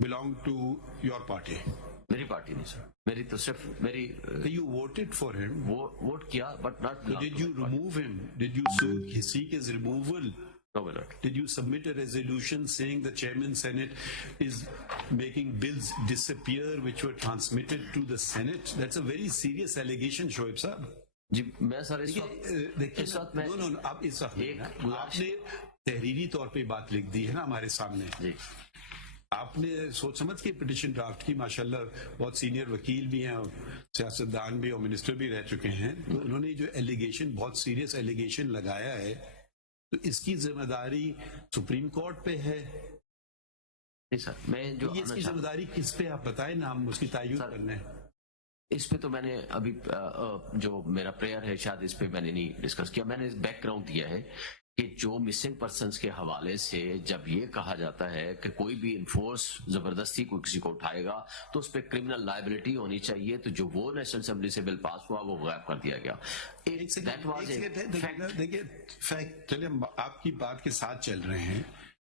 belong to your party. میری party نہیں سر, میری تو صرف میری You voted for him. Vote کیا but not. So did you remove him? Did you seek his removal? No, my lord. Did you submit a resolution saying the chairman Senate is making bills disappear which were transmitted to the Senate? That's a very serious allegation, Shoaib Saab. جی میں سر اس وقت میں آپ اس وقت آپ نے تحریری طور پہ بات لکھ دی ہے نا ہمارے سامنے. جی آپ نے سوچ سمجھ کے پٹیشن ڈرافٹ کی, ماشاءاللہ بہت سینئر وکیل بھی ہیں اور سیاستدان بھی اور منسٹر بھی رہ چکے ہیں, تو انہوں نے جو ایلیگیشن, بہت سیریس ایلیگیشن لگایا ہے, تو اس کی ذمہ داری سپریم کورٹ پہ ہے. نہیں سر, میں جو اس کی ذمہ داری کس پہ, آپ بتائیں نا, ہم اس کی تعین کرنے. اس پہ تو میں نے ابھی جو میرا پریئر ہے شاید اس پہ میں نے نہیں ڈسکس کیا. میں نے بیک گراؤنڈ دیا ہے کہ جو مسنگ پرسنز کے حوالے سے جب یہ کہا جاتا ہے کہ کوئی بھی انفورس زبردستی کوئی کسی کو اٹھائے گا تو اس پہ کرمنل لائبلٹی ہونی چاہیے, تو جو وہ نیشنل اسمبلی سے بل پاس ہوا وہ غائب کر دیا گیا. دیکھیے فیکٹ, چلے ہم آپ کی بات کے ساتھ چل رہے ہیں.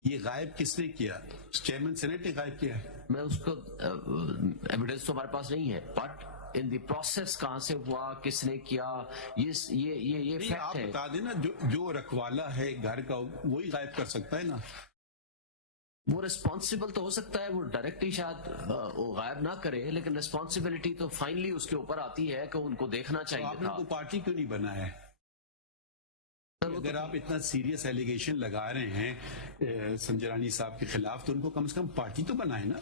یہ غائب کس نے کیا؟ چیئرمین سینیٹ نے غائب کیا ہے. میں اس کو ایویڈنس تو ہمارے پاس نہیں ہے, بٹ ان دی پروسیس کہاں سے ہوا, کس نے کیا, یہ فیکٹ آپ ہے. بتا دینا, جو رکھوالا ہے گھر کا وہی غائب کر سکتا ہے نا. وہ ریسپانسبل تو ہو سکتا ہے, وہ ڈائریکٹلی شاید وہ غائب نہ کرے, لیکن ریسپانسبلٹی تو فائنلی اس کے اوپر آتی ہے کہ ان کو دیکھنا چاہیے آپ نے تھا. کو پارٹی کیوں نہیں بنا ہے؟ اگر آپ اتنا سیریس ایلیگیشن لگا رہے ہیں سنجرانی صاحب کے خلاف, تو ان کو کم سے کم پارٹی تو بنائے نا.